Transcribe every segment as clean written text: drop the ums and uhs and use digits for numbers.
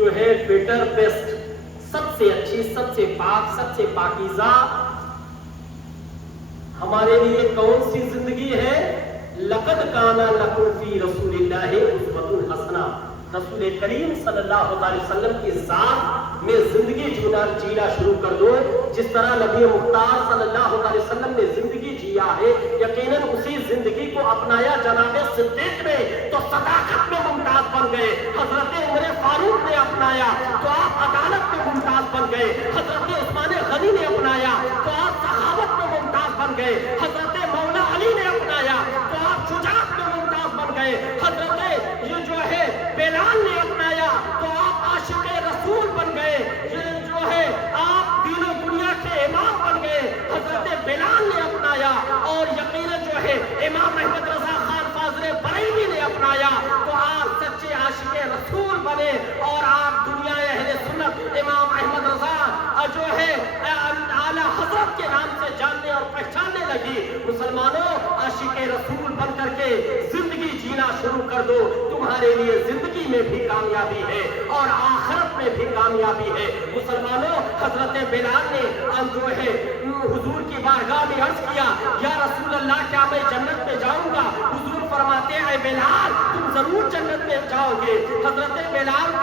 جو ہے better best, سب سے اچھی، سب سے پاک، سب سے پاکیزہ ہمارے لیے کون سی زندگی ہے؟ لقد کان لکم فی رسول اللہ اسوۃ حسنہ، رسول کریم صلی اللہ علیہ وسلم کی ذات میں زندگی جینا شروع کر دو، جس طرح نبی مختار صلی اللہ علیہ وسلم نے زندگی جیا ہے، یقیناً اسی زندگی کو اپنایا جناب صدیق نے تو صداقت میں ممتاز بن گئے، حضرت عمر فاروق نے اپنایا تو آپ عدالت میں ممتاز بن گئے، حضرت عثمان غنی نے اپنایا تو آپ سخاوت میں ممتاز بن گئے، حضرت مولا علی نے اپنایا تو آپ شجاعت میں ممتاز بن گئے، حضرت یہ جو ہے بلال نے اپنایا تو آپ عاشق رسول بن گئے، یہ جو ہے آپ دین و دنیا کے امام بن گئے، حضرت بلال نے اپنایا، اور یقیناً جو ہے امام احمد رضا خان فاضل بریلوی نے اپنایا تو آپ سچے عاشق رسول بنے، اور آپ دنیا اہل سنت امام احمد رضا جو ہے اعلی حضرت کے نام سے جاننے اور پہچاننے لگی۔ مسلمانوں، عاشق رسول بن کر کے زندگی جینا شروع کر دو، تمہارے لیے زندگی میں بھی کامیابی ہے اور آخرت میں بھی کامیابی ہے۔ مسلمانوں، حضرت بلال نے جو ہے حضور کی بارگاہ میں عرض کیا، یا رسول اللہ کیا میں جنت میں جاؤں گا؟ حضور فرماتے ہیں اے بلال تم ضرور جنت میں جاؤ گے۔ حضرت بلال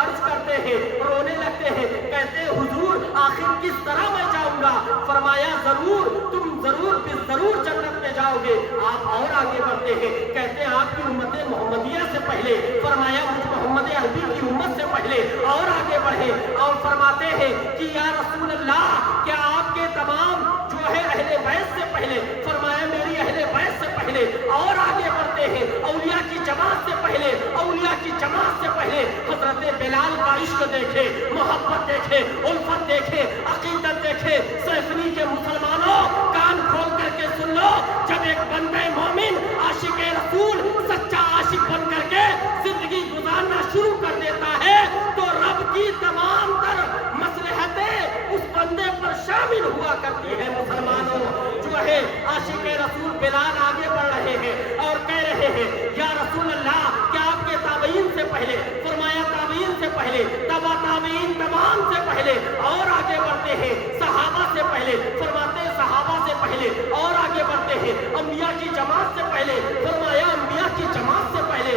عرض کرتے ہیں، رونے لگتے ہیں، کہتے ہیں حضور آخر کس طرح میں جاؤں گا؟ فرمایا ضرور، تم ضرور جنت میں جاؤ گے۔ آپ اور آگے بڑھتے ہیں، کہتے ہیں آپ کی امت محمدیہ سے پہلے، فرمایا مجھ محمد عربی کی امت سے پہلے اور آگے بڑھے، اور فرماتے ہیں کہ یا رسول اللہ کیا آپ کے تمام جو ہے اہل بیت سے پہلے؟ فرمایا میری اہل بیت سے پہلے، اور آگے بڑھتے ہیں اولیاء کی جماعت سے پہلے، اولیاء کی جماعت سے پہلے۔ حضرت بلال کا عشق دیکھے، محبت دیکھے، الفت دیکھے، عقیدت دیکھے۔ سیفنی کے مسلمانوں کان کھول کر کے سن لو، جب ایک بندہ مومن عاشق رسول سچا عاشق بن کر کے زندگی گزارنا شروع کر دیتا ہے تو رب کی تمام تر مصلحتیں اس بندے پر شامل ہوا کرتی ہے۔ مسلمانوں، جو ہے عاشق رسول بلال آگے بڑھ رہے ہیں اور کہہ رہے ہیں یا رسول اللہ کیا آپ کے تابعین سے پہلے؟ فرمایا تابعین سے پہلے، تبع تابعین تمام سے پہلے، اور آگے بڑھتے ہیں صحابہ سے پہلے، فرماتے ہیں صحابہ سے پہلے، اور آگے بڑھتے ہیں انبیاء کی جماعت سے پہلے، فرمایا انبیاء کی جماعت سے پہلے۔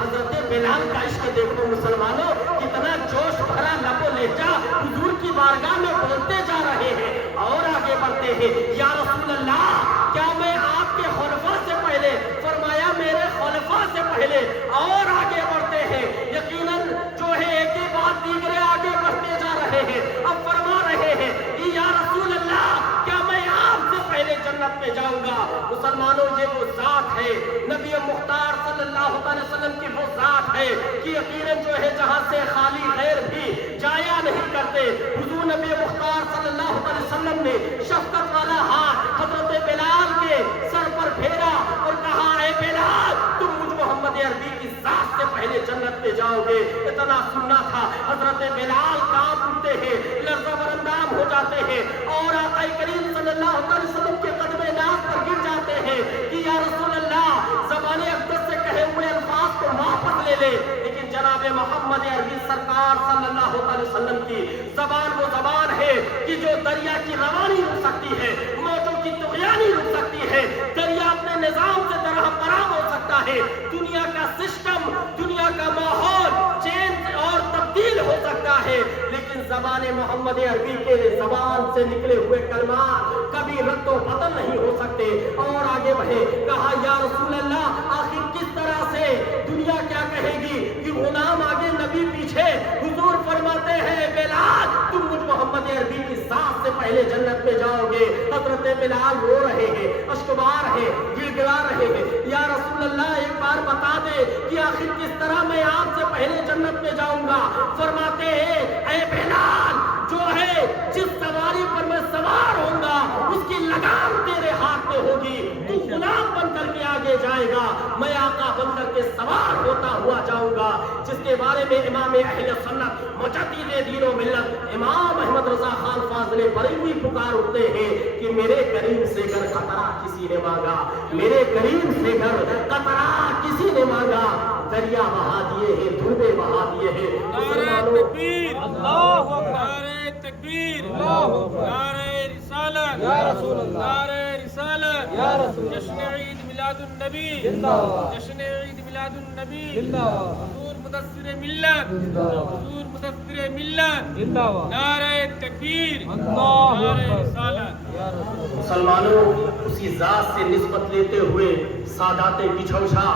حضرت بلال کا عشق دیکھو مسلمانوں، کتنا جوش بھرا لب و لہجہ حضور کی بارگاہ میں بولتے جا رہے ہیں، اور آگے بڑھتے ہیں یا رسول اللہ کیا میں آپ کے خلفاء سے پہلے؟ فرمایا میرے خلفاء سے پہلے، اور آگے بڑھتے ہیں یقیناً جو ہے ایک ہی بات دیگرے آگے بڑھتے جا رہے ہیں۔ اب فرما رہے ہیں یا رسول اللہ کیا میں آپ سے پہلے جنت میں جاؤں گا؟ مسلمانوں، یہ وہ ذات ہے، نبی مختار صلی اللہ علیہ وسلم کی وہ ذات ہے کہ یقیناً جو ہے جہاں سے خالی غیر بھی جایا نہیں کرتے۔ حضور نبی مختار صلی اللہ علیہ وسلم نے شفقت والا ہاتھ حضرت بلال کے سر پر پھیرا اور کہا اے بلال تم مجھ محمد عربی کی ذات سے پہلے جنت میں جاؤ گے۔ اتنا سننا تھا، حضرت بلال کانپ اٹھتے ہیں، لرزہ برندام ہو جاتے ہیں، اور آقا کریم صلی اللہ علیہ وسلم کے قدم ناز پر گر جاتے ہیں کہ یا رسول اللہ زبان اقدس سے کہے ہوئے الفاظ کو واپس لے لے، لیکن جناب محمد عربی سرکار صلی اللہ علیہ وسلم کی زبان وہ زبان ہے کہ جو دریا کی روانی رک سکتی ہے، موجوں کی طغیانی رک سکتی ہے، دریا اپنے نظام سے درہ برآب ہو سکتا ہے، دنیا کا سسٹم، دنیا کا ماحول چینج اور تبدیل ہو سکتا ہے، لیکن زبان محمد عربی کے زبان سے نکلے ہوئے کلمات کبھی رد و بدل نہیں ہو سکتے۔ اور آگے بڑھے، کہا یا رسول اللہ آخر کس طرح سے دنیا کیا کہے گی کہ غلام آگے نبی پیچھے؟ حضور فرماتے ہیں بلال تم مجھ محمد عربی کی ذات سے پہلے جنت میں جاؤ گے۔ حضرت بلال رو رہے ہیں، اشکبار ہے، گڑ گڑا رہے ہیں، یا رسول اللہ ایک بار بتا دے کہ آخر کس طرح میں آپ سے پہلے جنت میں جاؤں گا؟ فرماتے ہیں اے بلال جو ہے جس سواری پر میں سوار ہوں گا اس کی لگام تیرے ہاتھ میں ہوگی، تو غلام بن کر کے آگے جائے گا، میں آقا بن کر کے سوار ہوتا ہوا جاؤں گا۔ جس کے بارے میں امام اہل سنت مجدد دین و ملت امام احمد رضا خان فاضل بریلوی پکار اٹھتے ہیں کہ میرے کریم سے گر قطرہ کسی نے مانگا، میرے کریم سے گر قطرہ کسی نے مانگا، دریا بہا دیے ہیں، دھوبے بہا دیے ہیں۔ نعرہ تکبیر، اللہ اکبر، نعرہ تکبیر، اللہ اکبر، نعرہ رسالت یا رسول اللہ، نعرہ رسالت یا رسول اللہ، جشن عید میلاد النبی زندہ باد، جشن عید میلاد النبی زندہ باد، حضور مدثر ملت زندہ باد، حضور مدثر ملت زندہ باد، نعرہ تکبیر، اللہ اکبر، نعرہ رسالت یا رسول اللہ۔ مسلمانوں، اسی ذات سے نسبت لیتے ہوئے سادات بچھوشا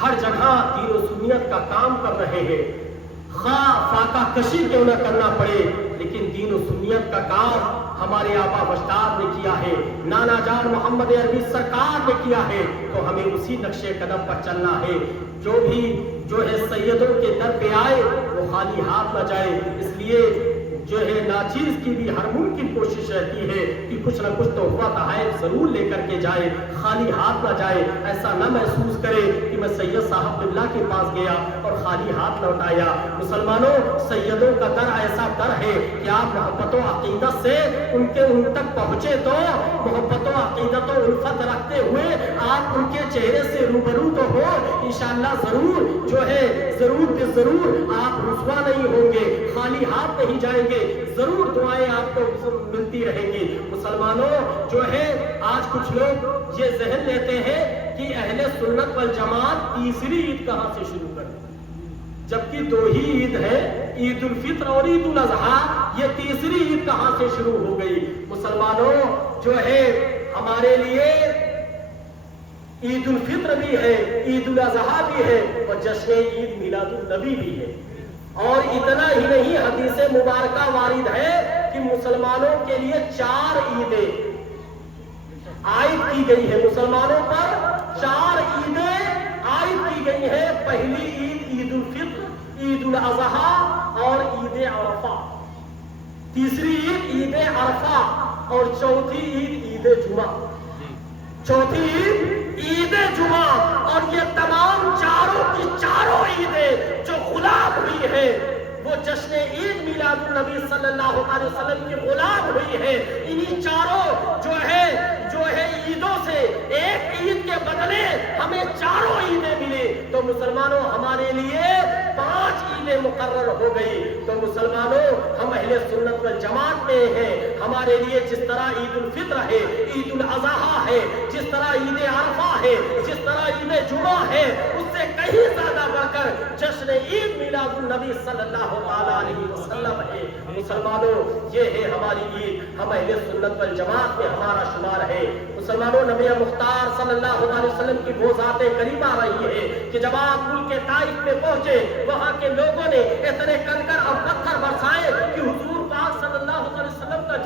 ہر جگہ دین و سنیت کا کام کر رہے ہیں، خواہ فاقہ کشی کیوں نہ کرنا پڑے، لیکن دین و سنیت کا کام ہمارے آبا و اجداد نے کیا ہے، نانا جان محمد عربی سرکار نے کیا ہے، تو ہمیں اسی نقش قدم پر چلنا ہے۔ جو ہے سیدوں کے در پہ آئے وہ خالی ہاتھ نہ جائے، اس لیے جو ہے ناچیز کی بھی ہر ممکن کوشش رہتی ہے کہ کچھ نہ کچھ تحفہ تحائف ضرور لے کر کے جائے، خالی ہاتھ نہ جائے، ایسا نہ محسوس کرے کہ میں سید صاحب اللہ کے پاس گیا اور خالی ہاتھ لوٹایا۔ مسلمانوں، سیدوں کا در ایسا در ہے کہ آپ محبت و عقیدت سے ان تک پہنچے تو محبت و عقیدت و الفت رکھتے ہوئے آپ ان کے چہرے سے روبرو تو ہو، انشاءاللہ ضرور جو ہے ضرور بے ضرور آپ رسوا نہیں ہوں گے، خالی ہاتھ نہیں جائیں گے، ضرور دعائیں آپ کو ملتی رہیں گی۔ مسلمانوں، جو ہے آج کچھ لوگ یہ ذہن لیتے ہیں کہ اہل سنت والجماعت تیسری عید کہاں سے شروع کریں، جبکہ دو ہی عید ہے، عید الفطر اور عید الاضحیٰ، یہ تیسری عید کہاں سے شروع ہو گئی؟ مسلمانوں، جو ہے ہمارے لیے عید الفطر بھی ہے، عید الاضحیٰ بھی ہے اور جشن عید میلاد النبی بھی ہے۔ اور اتنا ہی نہیں، حدیث مبارکہ وارد ہے کہ مسلمانوں کے لیے 4 عیدیں عائد کی گئی ہے، مسلمانوں پر 4 عیدیں عائد کی گئی ہیں۔ پہلی عید عید الفطر، عید الاضحیٰ اور عید عرفہ، تیسری عید عید عرفہ اور چوتھی عید عید جمعہ، چوتھی عید عید جمعہ۔ اور یہ تمام چاروں کی چاروں عیدیں جو غلام ہوئی ہے وہ جشن عید میلاد النبی صلی اللہ علیہ وسلم کی غلام ہوئی ہے۔ انہی چاروں جو ہے عیدوں سے ایک عید کے بدلے ہمیں چاروں عیدیں ملی، تو مسلمانوں ہمارے لیے 5 عیدیں مقرر ہو گئی۔ تو مسلمانوں، ہم اہل سنت والجماعت میں ہیں، ہمارے لیے جس طرح عید الفطر ہے، عید الاضحیٰ ہے، جس طرح عید عرفہ ہے، جس طرح عید جمعہ ہے، اس سے کہیں زیادہ بڑھ کر جشن عید میلاد النبی صلی اللہ علیہ وسلم ہے۔ مسلمانوں، یہ ہے ہماری عید، ہم اہل سنت والجماعت میں ہمارا شمار ہے۔ مسلمانوں، نبی مختار صلی اللہ علیہ وسلم کی وہ ذات کریمہ رہی ہے کہ جب آپ ملک طائف میں پہنچے، وہاں کے لوگوں نے اتنے کنکر اور پتھر برسائے کہ حضور پاک صلی اللہ علیہ وسلم کا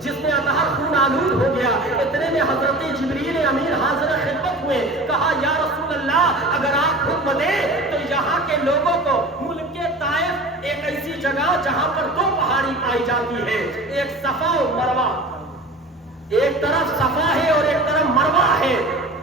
جسم اطہر خون آلود ہو گیا۔ اتنے میں حضرت جبریل امین حاضر خدمت ہوئے، کہا یا رسول اللہ، اگر آپ حکم دیں تو یہاں کے لوگوں کو ملک طائف ایک ایسی جگہ جہاں پر 2 پہاڑی پائی جاتی ہے، ایک صفا اور مروہ، ایک طرف صفا ہے اور ایک طرف مروہ ہے۔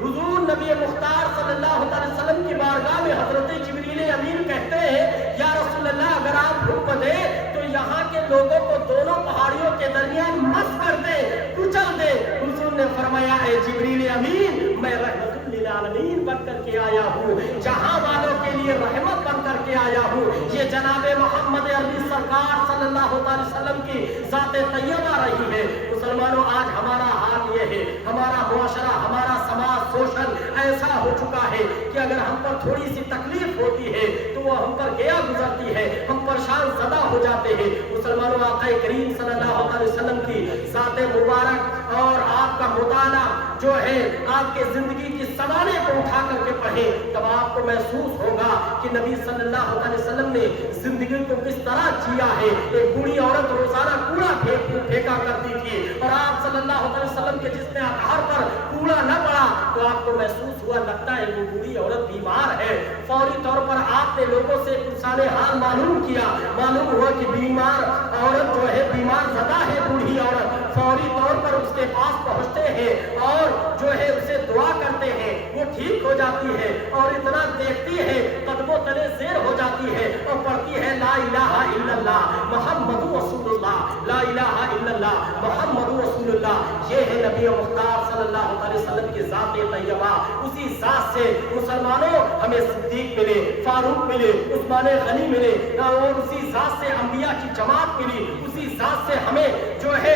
حضور نبی مختار صلی اللہ علیہ وسلم کی بارگاہ میں حضرت جبریل امین کہتے ہیں یا رسول اللہ، اگر آپ حکم دیں تو یہاں کے لوگوں کو دونوں پہاڑیوں کے درمیان مس کر دیں، کچل دیں۔ حضور نے فرمایا اے جبریل امین، میں رحمت للعالمین بن کر کے آیا ہوں، جہاں والوں کے لیے رحمت بن کر کے آیا ہوں۔ یہ جناب محمد عربی سرکار صلی اللہ علیہ وسلم کی ذات طیبہ رہی ہے۔ مسلمانوں، آج ہمارا حال یہ ہے، ہمارا معاشرہ، ہمارا سماج سوشل ایسا ہو چکا ہے کہ اگر ہم پر تھوڑی سی تکلیف ہوتی ہے تو وہ ہم پر گیا گزرتی ہے، ہم پریشان زدہ ہو جاتے ہیں۔ مسلمانوں، آقا کریم صلی اللہ علیہ وسلم کی ذات مبارک اور آپ کا مطالعہ جو ہے، آپ کے زندگی کی سوانح کو اٹھا کر کے پڑھیں، تب آپ کو محسوس ہوگا کہ نبی صلی اللہ علیہ وسلم نے زندگی کو کس طرح جیا ہے۔ ایک بوڑھی عورت روزانہ کوڑا پھینکا کرتی تھی اور آپ صلی اللہ علیہ وسلم کے جس میں اطہر پر کوڑا نہ پڑا تو آپ کو محسوس ہوا لگتا ہے وہ بوڑھی عورت بیمار ہے۔ فوری طور پر آپ نے لوگوں سے انسان حال معلوم کیا، معلوم ہوا کہ بیمار عورت جو ہے بیمار زدہ ہے، بوڑھی عورت۔ فوری طور پر اس کے پاس پہنچتے ہیں اور جو ہے اسے دعا کرتے ہیں، وہ ٹھیک ہو جاتی ہے اور اتنا دیکھتی ہے قدموں تلے زیر ہو جاتی ہے اور پڑھتی ہے لا الہ الا اللہ محمد رسول اللہ، لا الہ الا اللہ محمد رسول اللہ۔ اللہ، یہ ہے نبی مختار صلی اللہ علیہ وسلم کی ذات طیبہ۔ اسی ذات سے مسلمانوں ہمیں صدیق ملے، فاروق ملے، عثمان غنی ملے، اور اسی ذات سے انبیاء کی جماعت ملی، اسی ذات سے ہمیں جو ہے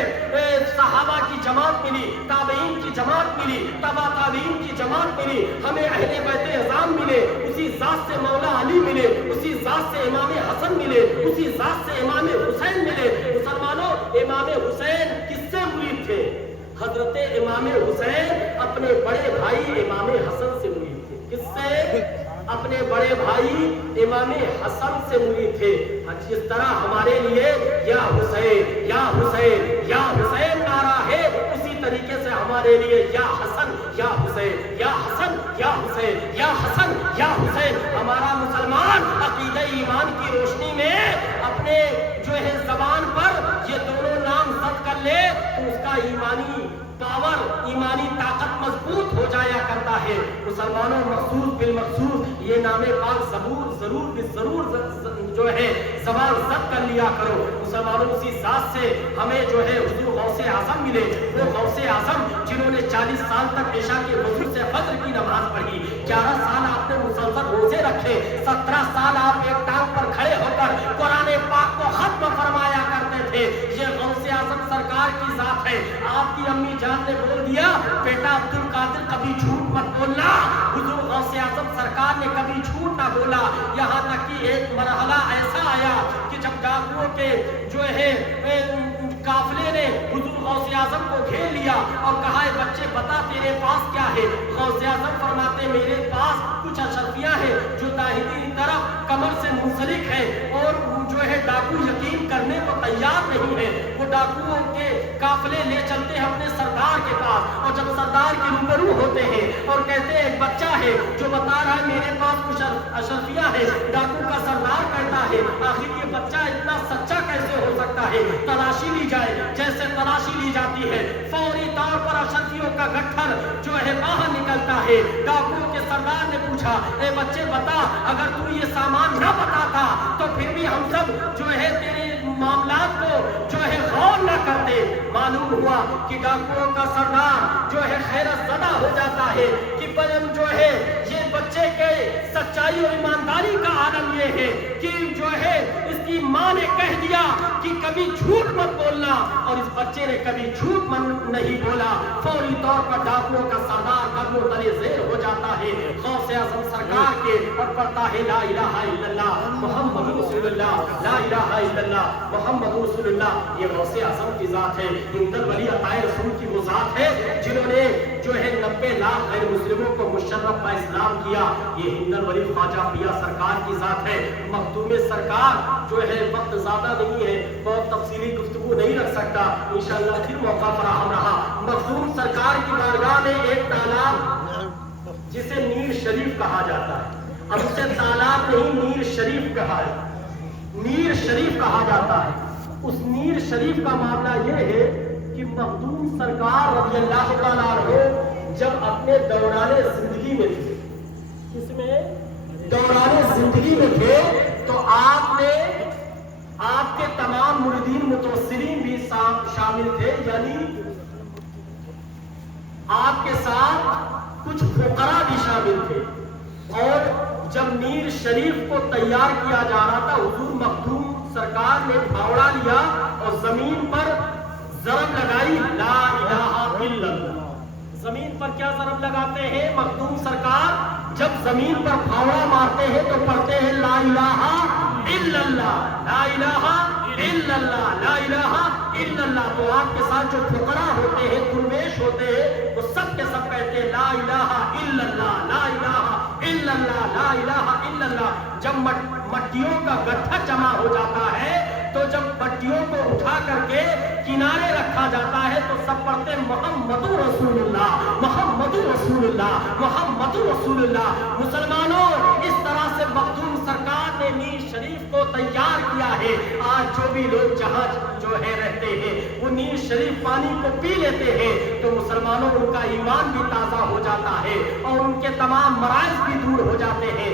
صحابہ کی جماعت ملی، تابعین کی جماعت ملی، تبع تابعین کی جماعت ملی، ہمیں اہل بیت اعظام ملے، اسی ذات سے مولا علی ملے، اسی ذات سے امام حسن ملے، اسی ذات سے امام حسین ملے۔ مسلمانوں، امام حسین کس سے مرید تھے؟ حضرت امام حسین اپنے بڑے بھائی امام حسن سے مرید تھے۔ کس سے؟ اپنے بڑے بھائی امام حسن سے مرید تھے۔ جس طرح ہمارے لیے یا حسین یا حسین یا حسین نعرہ ہے، اسی طریقے سے ہمارے لیے یا حسن یا حسین یا حسن یا حسین یا حسن یا حسین۔ ہمارا مسلمان عقیدہ ایمان کی روشنی میں اپنے جو ہے زبان پر یہ دونوں نام ضبط کر لے تو اس کا ایمانی پاور، ایمانی طاقت مضبوط ہو جایا کرتا ہے۔ مسلمانوں، مخصوص بالمخصوص یہ نام پاک ضرور جو ہے زبان ضبط کر لیا کرو۔ مسلمانوں، اسی ذات سے ہمیں جو ہے حضور غوث اعظم ملے، وہ غوث اعظم جنہوں نے 40 سال تک عشاء کے وضو سے فجر کی نماز پڑھی، 11 سال آپ نے مسلسل روزے رکھے، 17 سال آپ ایک ٹانگ پر کھڑے ہو کر قرآن پاک کو ختم فرمایا کرتے تھے۔ یہ غوث اعظم سرکار کی ذات ہے۔ آپ کی امی جان نے بول دیا، بیٹا عبد القادر کبھی جھوٹ مت بولنا۔ حضور غوث اعظم سرکار نے کبھی جھوٹ نہ بولا، یہاں تک کہ ایک مرحلہ ایسا آیا کہ جب ڈاکوؤں کے جو ہے قافلے نے حضور غوث اعظم کو گھیر لیا اور کہا، اے بچے بتا تیرے پاس کیا ہے؟ غوث اعظم فرماتے، میرے پاس کچھ اشرفیاں ہیں جو داہنی طرف کمر سے منسلک ہے، اور جو ہے ڈاکو یقین کرنے کو تیار نہیں ہے۔ وہ ڈاکوؤں کے قافلے لے چلتے ہیں اپنے سردار کے پاس، اور جب سردار کے روبرو ہوتے ہیں اور کہتے ہیں ایک بچہ ہے جو بتا رہا ہے میرے پاس کچھ اشرفیاں ہیں، ڈاکو کا سردار کہتا ہے آخر یہ بچہ اتنا سچا کیسے ہو سکتا ہے؟ تلاشی لی جائے۔ جیسے تلاشی لی جاتی ہے، فوری طور پر اشرفیوں کا گٹھر جو ہے باہر نکلتا ہے۔ ڈاکو کے سردار نے پوچھا، اے بچے بتا، اگر تو یہ سامان نہ بتاتا تو پھر بھی ہم سب جو ہے تیرے معاملات کو جو ہے غور نہ کرتے۔ معلوم ہوا کہ ڈاکوؤں کا سردار جو ہے حیرت زدہ ہو جاتا ہے کہ بلم جو ہے یہ بچے کے سچائی اور ایمانداری کا عالم یہ ہے کہ جو ہے اس کی ماں نے کہہ دیا کہ کبھی جھوٹ مت بولنا، اور اس بچے نے کبھی جھوٹ نہیں بولا۔ فوری طور پر ڈاکوؤں کا سردار قدموں تلے زیر ہو جاتا ہے غوث اعظم سرکار کے، اور پڑھتا ہے لا الہ الا اللہ محمد رسول اللہ، لا الہ الا اللہ محمد رسول اللہ۔ یہ غوث اعظم کی ذات ہے، ہند الولی عطائے رسول کی وہ ذات ہے جنہوں نے جو ہے 90 لاکھ غیر مسلموں کو مشرف با اسلام کیا۔ یہ ہند الولی خواجہ پیا سرکار کی ذات ہے۔ مخدوم سرکار جو ہے وقت زیادہ نہیں ہے، بہت تفصیلی گفتگو نہیں رکھ سکتا، انشاءاللہ پھر موقع فراہم رہا۔ مخدوم سرکار کی بارگاہ میں ایک تالاب جسے نیر شریف کہا جاتا ہے، اب اسے تالاب نہیں نیر شریف کہا ہے، نیر شریف کہا جاتا ہے۔ اس نیر شریف کا معاملہ یہ ہے کہ مخدوم سرکار رضی اللہ تعالیٰ عنہ جب اپنے دوران زندگی میں تھے، اس میں دوران زندگی میں تھے، تو آپ نے آپ کے تمام مریدین متوسلین بھی شامل تھے، یعنی آپ کے ساتھ کچھ فقراء بھی شامل تھے۔ اور جب نیر شریف کو تیار کیا جا رہا تھا، حضور مخدوم سرکار نے پھاوڑا لیا اور زمین پر ضرب لگائی، لا الہ الا اللہ۔ زمین پر کیا ضرب لگاتے ہیں مخدوم سرکار؟ جب زمین پر پھاوڑا مارتے ہیں تو پڑھتے ہیں لا الہ الا اللہ، لا الہ الا اللہ، لا الہ الا اللہ۔ تو آپ کے ساتھ جو فقراء ہوتے ہیں، درویش ہوتے ہیں، وہ سب کے سب کہتے ہیں لا الہ الا اللہ، لا الہ الا اللہ، لا الہ الا اللہ۔ جب مٹیوں کا گٹھا جمع ہو جاتا ہے تو جب مٹیوں کو اٹھا کر کے کنارے رکھا جاتا ہے تو سب پڑھتے ہیں محمد رسول اللہ، محمد رسول اللہ، محمد رسول اللہ۔ مسلمانوں، اس طرح سے مخدوم سرکار نے نیر شریف کو تیار کیا ہے۔ آج جو بھی لوگ جہاں جو ہے رہتے ہیں وہ نیر شریف پانی کو پی لیتے ہیں تو مسلمانوں ان کا ایمان بھی تازہ ہو جاتا ہے اور ان کے تمام مرائض بھی دور ہو جاتے ہیں۔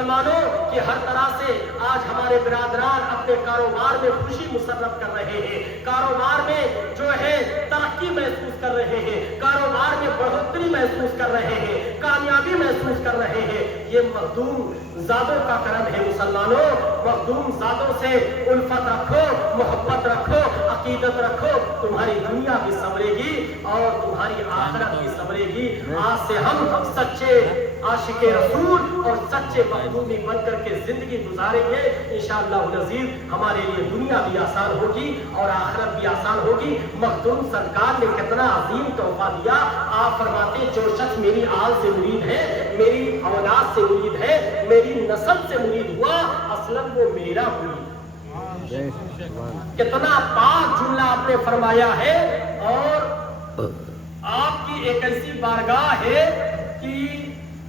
مسلمانوں کہ ہر طرح سے آج ہمارے برادران اپنے کاروبار میں خوشی مسرت کر رہے ہیں، کاروبار میں جو ہے ترقی محسوس کر رہے ہیں، کاروبار میں بڑھوتری محسوس کر رہے ہیں، کامیابی محسوس کر رہے ہیں۔ یہ مخدوم ذاتوں کا کرم ہے مسلمانوں۔ مخدوم ذاتوں سے الفت رکھو، محبت رکھو، عقیدت رکھو، تمہاری دنیا بھی سنورے گی اور تمہاری آخرت بھی سنورے گی۔ آج سے ہم سچے عاشق رسول اور سچے مخدومی بن کر کے زندگی گزاریں گے، انشاءاللہ العزیز ہمارے لیے دنیا بھی آسان ہوگی اور آخرت بھی آسان ہوگی۔ مخدوم سرکار نے کتنا عظیم تحفہ دیا۔ آپ فرماتے جو شخص میری آل سے مرید ہے، میری اولاد سے مرید ہے، میری نسل سے مرید ہوا، اصلاً وہ میرا مرید۔ کتنا پاک جملہ آپ نے فرمایا ہے۔ اور آپ کی ایک ایسی بارگاہ ہے کہ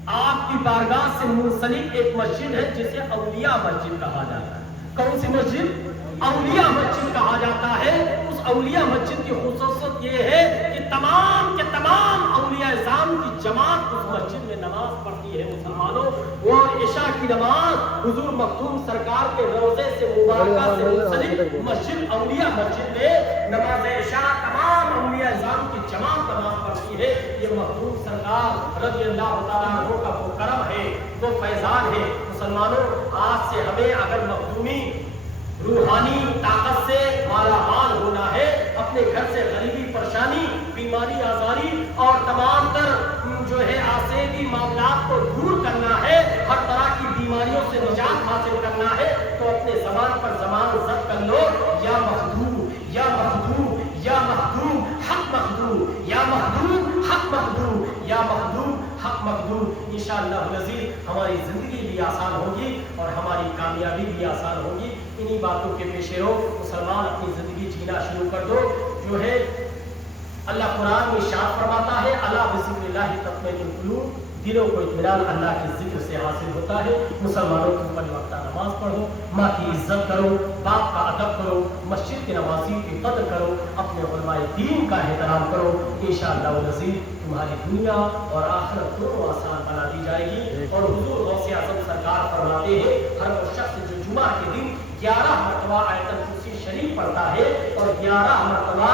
آپ کی بارگاہ سے منسلک ایک مسجد ہے جسے اولیاء مسجد کہا جاتا ہے۔ کون سی مسجد؟ اولیاء مسجد کہا جاتا ہے۔ اس اولیاء مسجد کی خصوصیت یہ ہے کہ تمام کے تمام اولیاء اعظام کی جماعت اس مسجد میں نماز پڑھتی ہے مسلمانوں۔ وہ عشاء کی نماز حضور مخدوم سرکار کے روضے سے مبارکہ سے منسلک مسجد اولیاء مسجد میں نماز عشاء تمام اولیاء اعظام کی جماعت نماز پڑھتی ہے۔ یہ مخدوم سرکار رضی اللہ تعالیٰ عنہ کا وہ کرم ہے، وہ فیضان ہے۔ مسلمانوں آج سے ہمیں اگر مخدومی روحانی طاقت سے مالا مال ہونا ہے، اپنے گھر سے غریبی پریشانی بیماری آزاری اور تمام تر جو ہے آسیبی معاملات کو دور کرنا ہے، ہر طرح کی بیماریوں سے نجات حاصل کرنا ہے، تو اپنے زبان پر زبان زد کر لو، یا مخدوم یا مخدوم یا مخدوم حق مخدوم، یا مخدوم حق مخدوم، یا مخدوم حق مخدوم۔ انشاءاللہ العزیز ہماری زندگی بھی آسان ہوگی اور ہماری کامیابی بھی آسان ہوگی۔ انہی باتوں کے پیش رو مسلمان اپنی زندگی جینا شروع کر دو۔ جو ہے اللہ قرآن میں ارشاد فرماتا ہے الا بذکر اللہ تطمئن القلوب، دلوں کو اطمینان اللہ کے ذکر سے حاصل ہوتا ہے۔ مسلمانوں تم پنج وقتہ نماز پڑھو، ماں کی عزت کرو، باپ کا ادب کرو، مسجد کے نمازی کی قدر کرو، اپنے علماء دین کا احترام کرو، انشاءاللہ العزیز تمہاری دنیا اور آخرت دونوں آسان بنا دی جائے گی۔ اور حضور غوث اعظم سرکار فرماتے ہیں ہر وہ شخص جو جمعہ کے دن 11 مرتبہ آیت الکرسی شریف پڑھتا ہے اور 11 مرتبہ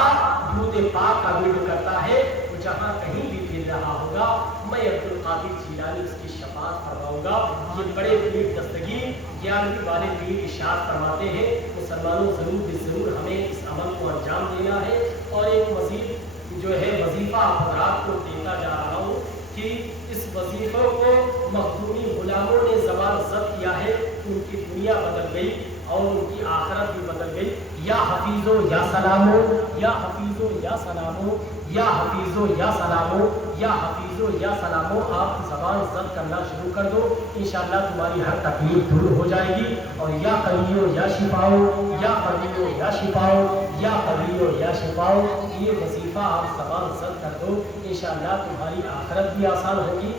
درود پاک کا ورد کرتا ہے، وہ جہاں کہیں بھی پھر رہا ہوگا میں عبد القادر جیلانی اس کی شفاعت فرماؤں گا۔ یہ بڑے پیر دستگیر 11ویں والے پیر ارشاد فرماتے ہیں مسلمانوں ضرور بھی ضرور ہمیں اس عمل کو انجام دینا ہے۔ اور ایک مزید جو ہے وظیفہ حضرات کو دیتا جا رہا ہوں کہ اس وظیفوں کو مخدومی غلاموں نے زبان زد کیا ہے، ان کی دنیا بدل گئی اور ان کی آخرت بھی بدل گئی۔ یا حفیظو یا سلامو، یا حفیظو یا سلامو، یا حفیظو یا سلامو، یا حفیظو یا سلامو، آپ زبان زد کرنا شروع کر دو، انشاءاللہ تمہاری ہر تکلیف دور ہو جائے گی۔ اور یا قویو یا شفاؤ، یا قویو یا شفاؤ، یا قویو یا شفاؤ، یہ وظیفہ آپ زبان زد کر دو، انشاءاللہ تمہاری آخرت بھی آسان ہوگی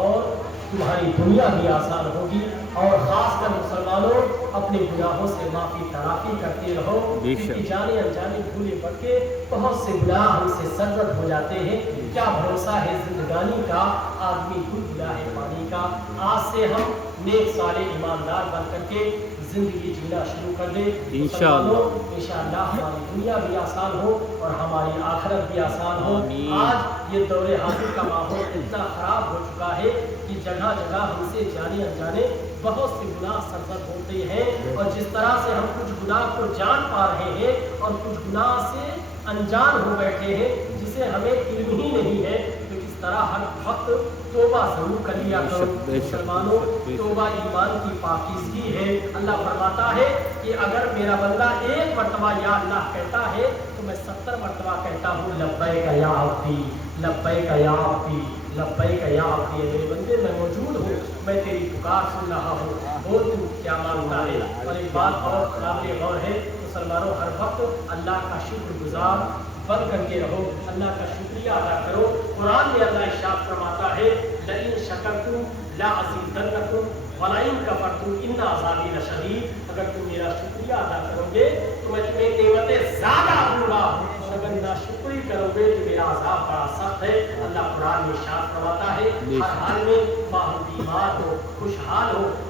اور تمہاری دنیا بھی آسان ہوگی۔ اور خاص کر مسلمانوں اپنے گناہوں سے معافی تلافی کرتے رہو، کیونکہ جانے انجانے بھولے پڑ کے بہت سے گناہ ہم سے سرزد ہو جاتے ہیں۔ کیا بھروسہ ہے زندگانی کا، آدمی بھلا ہے پانی کا۔ آج سے ہم نیک صالح ایماندار بن کر کے زندگی جینا شروع کر دیں انشاءاللہ ہماری دنیا بھی آسان ہو اور ہماری آخرت بھی آسان ہو۔ آج یہ دور حاضر کا ماحول اتنا خراب ہو چکا ہے کہ جگہ جگہ ہم سے جانے انجانے بہت سے گناہ سرزد ہوتے ہیں، اور جس طرح سے ہم کچھ گناہ کو جان پا رہے ہیں اور کچھ گناہ سے انجان ہو بیٹھے ہیں جسے ہمیں علم ہی نہیں ہے، تو اس طرح ہر وقت توبہ ضرور کر لیا کرو۔ مسلمانوں توبہ ایمان کی پاکیزگی ہے۔ اللہ فرماتا ہے کہ اگر میرا بندہ ایک مرتبہ یا اللہ کہتا ہے تو میں 70 مرتبہ کہتا ہوں لبیک یا عبدی، لبیک یا عبدی، لبیک یا عبدی۔ میرے بندے میں موجود ہوں، میں تیری پکار سن رہا ہوں، بول تو کیا مانگتا ہے۔ اور ایک بات اور قابل غور ہے، مسلمانوں ہر وقت اللہ کا شکر گزار بن کر کے رہو، اللہ کا شکریہ ادا کرو۔ قرآن میں اللہ ارشاد فرماتا ہے لئن شکرتم لازیدنکم ولئن کفرتم ان عذابی لشدید۔ اگر تم میرا شکریہ ادا کرو گے تو میں تمہیں نعمتیں زیادہ دوں گا، اگر ناشکری کرو گے تو میرا عذاب بڑا سخت ہے۔ اللہ قرآن میں ارشاد فرماتا ہے ہر حال میں باہم بیمار ہو خوشحال ہو،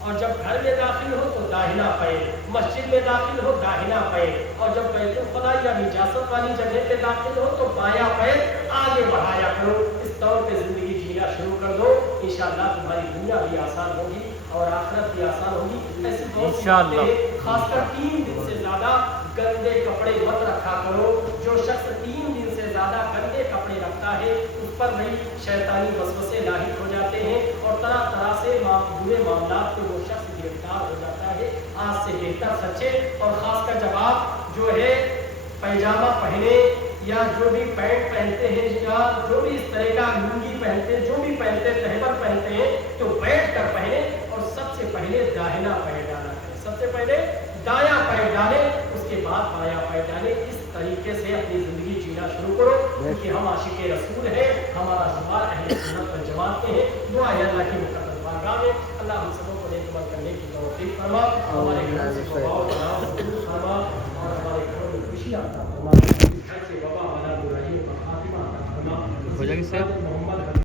اور جب گھر میں داخل ہو تو داہنا پیر، مسجد میں داخل ہو داہنا پیر، اور جب بیت الخلا یا نجاست والی جگہ پہ داخل ہو تو بایاں پیر آگے بڑھایا کرو۔ اس طور پہ زندگی جینا شروع کر دو، انشاءاللہ تمہاری دنیا بھی آسان ہوگی اور آخرت بھی آسان ہوگی۔ ایسی بہت سی باتیں، خاص کر 3 دن سے زیادہ گندے کپڑے مت رکھا کرو۔ جو شخص 3 دن سے زیادہ گندے کپڑے رکھتا ہے اس پر بڑی شیطانی وسوسے لاحق ہو جاتے ہیں اور طرح طرح سے برے معاملات سے وہ شخص گرفتار ہو جاتا ہے۔ آج سے بہتر سچے، اور خاص کر جب آپ جو ہے پیجامہ پہنے یا جو بھی پینٹ پہنتے ہیں یا جو بھی اس طرح کا لنگی پہنتے ہیں، جو بھی پہنتے ہیں، تہبر پہنتے ہیں، تو بیٹھ کر پہنے اور سب سے پہلے داہنا پیر ڈالا کریں۔ سب سے پہلے دایاں پیر ڈالیں، اس کے بعد بایاں پیر ڈالیں۔ اس طریقے سے اپنی زندگی جینا شروع کرو، کیونکہ ہم عاشق رسول ہیں، ہمارا شمار اہل سنت والجماعت کے ہیں۔ دعا ہے اللہ کی مقدس بارگاہ میں اللہ ہم سبوں کو نیک عمل کرنے کی توفیق فرما، ہمارے گھروں سے وبا و بلا دور فرما اور ہمارے گھروں میں خوشی عطا فرما، گھر سے وبا بلا برائی کا خاتمہ عطا فرما۔